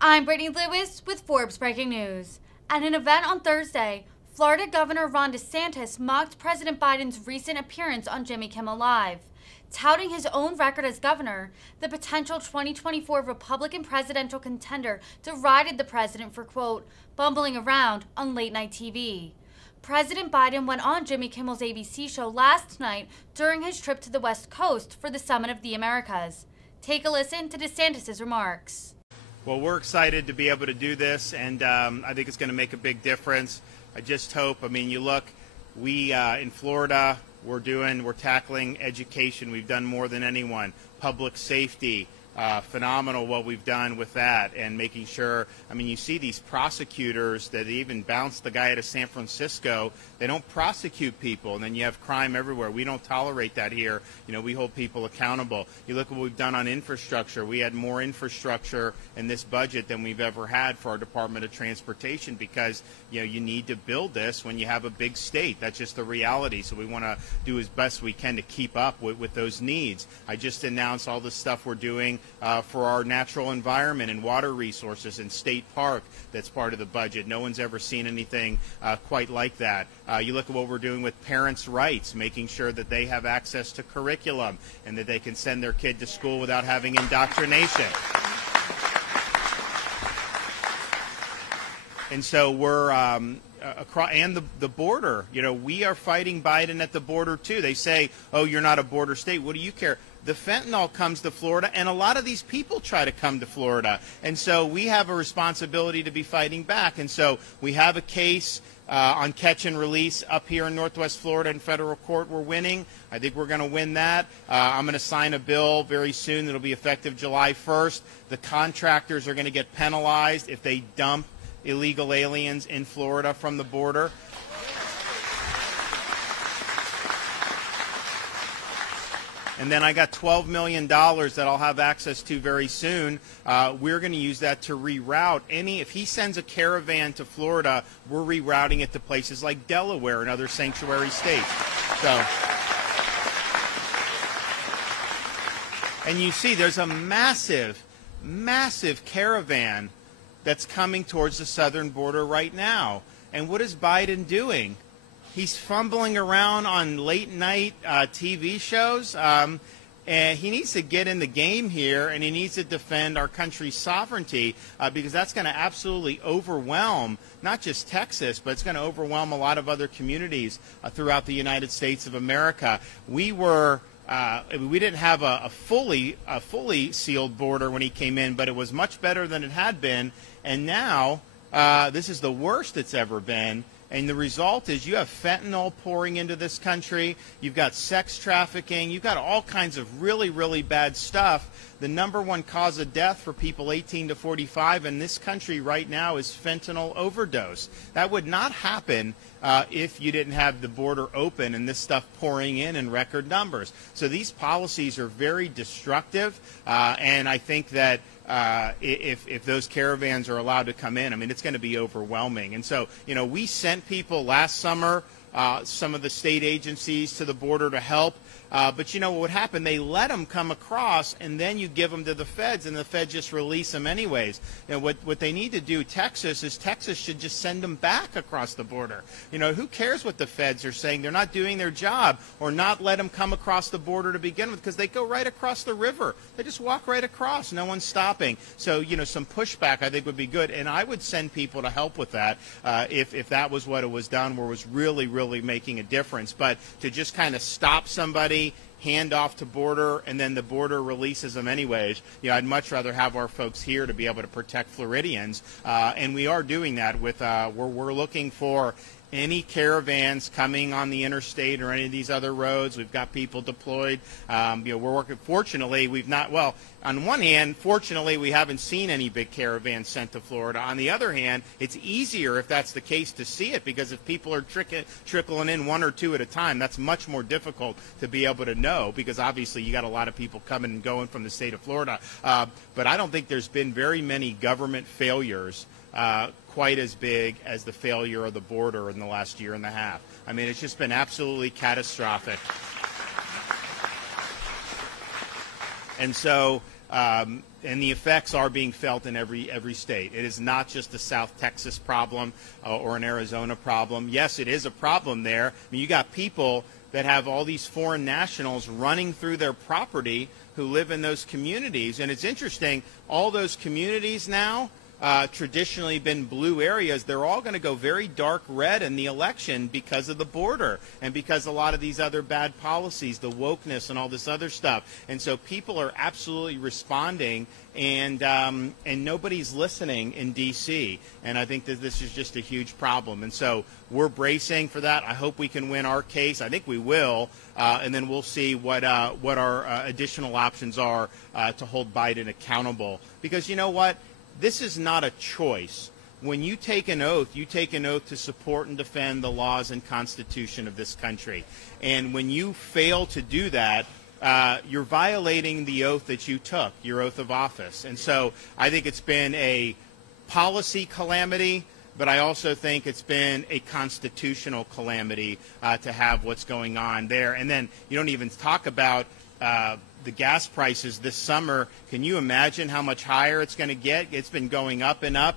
I'm Brittany Lewis with Forbes Breaking News. At an event on Thursday, Florida Governor Ron DeSantis mocked President Biden's recent appearance on Jimmy Kimmel Live. Touting his own record as governor, the potential 2024 Republican presidential contender derided the president for, quote, bumbling around on late-night TV. President Biden went on Jimmy Kimmel's ABC show last night during his trip to the West Coast for the Summit of the Americas. Take a listen to DeSantis' remarks. Well, we're excited to be able to do this, and I think it's going to make a big difference. I just hope, you look, we in Florida, we're tackling education. We've done more than anyone. Public safety, phenomenal what we've done with that, and making sure, you see these prosecutors that even bounced the guy out of San Francisco. They don't prosecute people, and then you have crime everywhere. We don't tolerate that here. We hold people accountable. You look at what we've done on infrastructure. We had more infrastructure in this budget than we've ever had for our Department of Transportation because, you need to build this when you have a big state. That's just the reality. So we want to do as best we can to keep up with those needs. I just announced all the stuff we're doing for our natural environment and water resources and State Park. That's part of the budget. No one's ever seen anything quite like that. You look at what we're doing with parents' rights, making sure that they have access to curriculum and that they can send their kid to school without having indoctrination. And so we're across, and the border. We are fighting Biden at the border too. They say, "Oh, you're not a border state. What do you care?" The fentanyl comes to Florida, and a lot of these people try to come to Florida. And so we have a responsibility to be fighting back. And so we have a case on catch and release up here in Northwest Florida in federal court. We're winning. I think we're going to win that. I'm going to sign a bill very soon that will be effective July 1st. The contractors are going to get penalized if they dump illegal aliens in Florida from the border. And then I got $12 million that I'll have access to very soon. We're going to use that to reroute if he sends a caravan to Florida, we're rerouting it to places like Delaware and other sanctuary states. So, and you see there's a massive, massive caravan that's coming towards the southern border right now. And what is Biden doing? He's fumbling around on late-night TV shows, and he needs to get in the game here, and he needs to defend our country's sovereignty because that's going to absolutely overwhelm not just Texas, but it's going to overwhelm a lot of other communities throughout the United States of America. We didn't have a fully sealed border when he came in, but it was much better than it had been, and now this is the worst it's ever been. And the result is you have fentanyl pouring into this country. You've got sex trafficking. You've got all kinds of really, really bad stuff. The number one cause of death for people 18 to 45 in this country right now is fentanyl overdose. That would not happen if you didn't have the border open and this stuff pouring in record numbers. So these policies are very destructive, and I think that if those caravans are allowed to come in, it's going to be overwhelming. And so, we sent people last summer, some of the state agencies to the border to help. But what would happen? They let them come across, and then you give them to the feds, and the feds just release them anyways. What they need to do, Texas should just send them back across the border. Who cares what the feds are saying? They're not doing their job, or not let them come across the border to begin with, because they go right across the river. They just walk right across. No one's stopping. So, some pushback I think would be good, and I would send people to help with that if that was what it was done, where it was really, really making a difference. But to just kind of stop somebody, hand off to border, and then the border releases them anyways. I'd much rather have our folks here to be able to protect Floridians, and we are doing that with we're looking for any caravans coming on the interstate or any of these other roads. We've got people deployed. We're working. Fortunately, we've not. Well, on one hand, fortunately, we haven't seen any big caravans sent to Florida. On the other hand, it's easier if that's the case to see it, because if people are trickling in one or two at a time, that's much more difficult to be able to know, because obviously you got a lot of people coming and going from the state of Florida. But I don't think there's been very many government failures quite as big as the failure of the border in the last year and a half. It's just been absolutely catastrophic. And so and the effects are being felt in every state. It is not just a South Texas problem or an Arizona problem. Yes, it is a problem there. I mean, you got people that have all these foreign nationals running through their property who live in those communities. And it's interesting, all those communities now, traditionally been blue areas, they're all going to go very dark red in the election because of the border and because a lot of these other bad policies, the wokeness and all this other stuff. And so people are absolutely responding, and nobody's listening in D.C. And I think that this is just a huge problem. And so we're bracing for that. I hope we can win our case. I think we will. And then we'll see what our additional options are to hold Biden accountable. Because you know what? This is not a choice. When you take an oath to support and defend the laws and Constitution of this country. And when you fail to do that, you're violating the oath that you took, your oath of office. And so I think it's been a policy calamity, but I also think it's been a constitutional calamity to have what's going on there. And then you don't even talk about the gas prices this summer. Can you imagine how much higher it's going to get? It's been going up and up.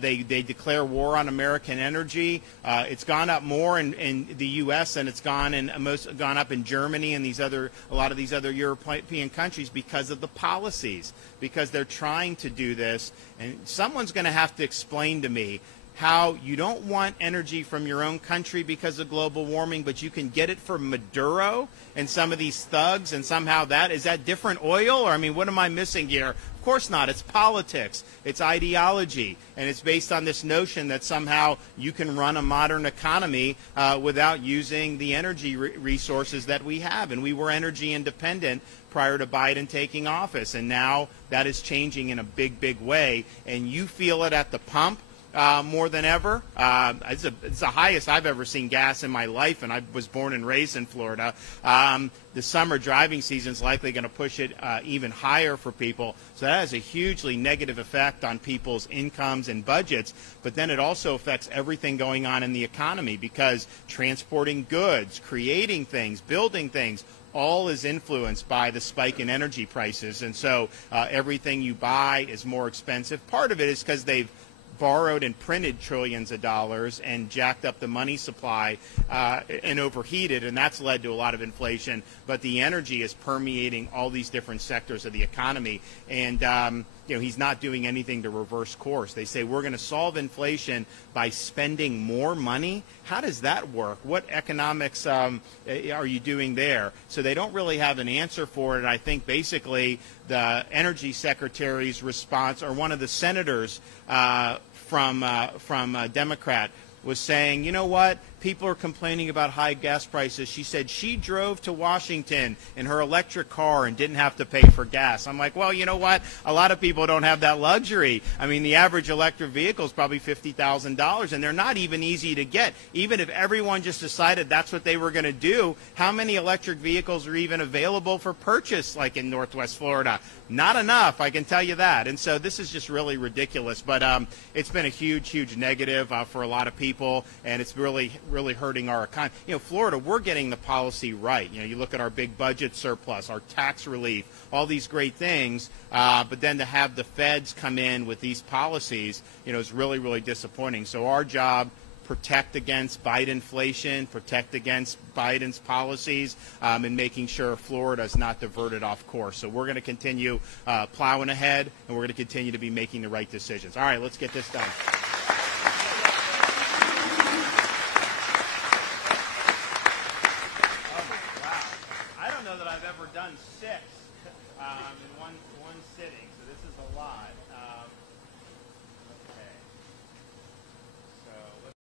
They declare war on American energy. It's gone up more in the U.S. than it's gone up in Germany and a lot of these other European countries because of the policies, because they're trying to do this. And someone's going to have to explain to me how you don't want energy from your own country because of global warming, but you can get it from Maduro and some of these thugs, and somehow is that different oil? Or, I mean, what am I missing here? Of course not. It's politics. It's ideology. And it's based on this notion that somehow you can run a modern economy without using the energy resources that we have. And we were energy independent prior to Biden taking office. And now that is changing in a big, big way. And you feel it at the pump. More than ever. It's the highest I've ever seen gas in my life, and I was born and raised in Florida. The summer driving season is likely going to push it even higher for people. So that has a hugely negative effect on people's incomes and budgets. But then it also affects everything going on in the economy, because transporting goods, creating things, building things, all is influenced by the spike in energy prices. And so everything you buy is more expensive. Part of it is because they've borrowed and printed trillions of dollars and jacked up the money supply and overheated, and that's led to a lot of inflation. But the energy is permeating all these different sectors of the economy, and he's not doing anything to reverse course. They say we're going to solve inflation by spending more money. How does that work? What economics are you doing there? So they don't really have an answer for it. I think basically the energy secretary's response, or one of the senators from a Democrat, was saying, you know what, people are complaining about high gas prices. She said she drove to Washington in her electric car and didn't have to pay for gas. I'm like, well, you know what, a lot of people don't have that luxury. I mean, the average electric vehicle is probably $50,000, and they're not even easy to get. Even if everyone just decided that's what they were going to do, how many electric vehicles are even available for purchase, like in Northwest Florida? Not enough, I can tell you that. And so this is just really ridiculous. But it's been a huge, huge negative for a lot of people, and it's really hurting our economy. Florida, we're getting the policy right. You look at our big budget surplus, our tax relief, all these great things, but then to have the feds come in with these policies, is really, really disappointing. So our job, protect against Bidenflation, protect against Biden's policies, and making sure Florida is not diverted off course. So we're going to continue plowing ahead, and we're going to continue to be making the right decisions. All right, let's get this done. Done 6 in one sitting, so this is a lot.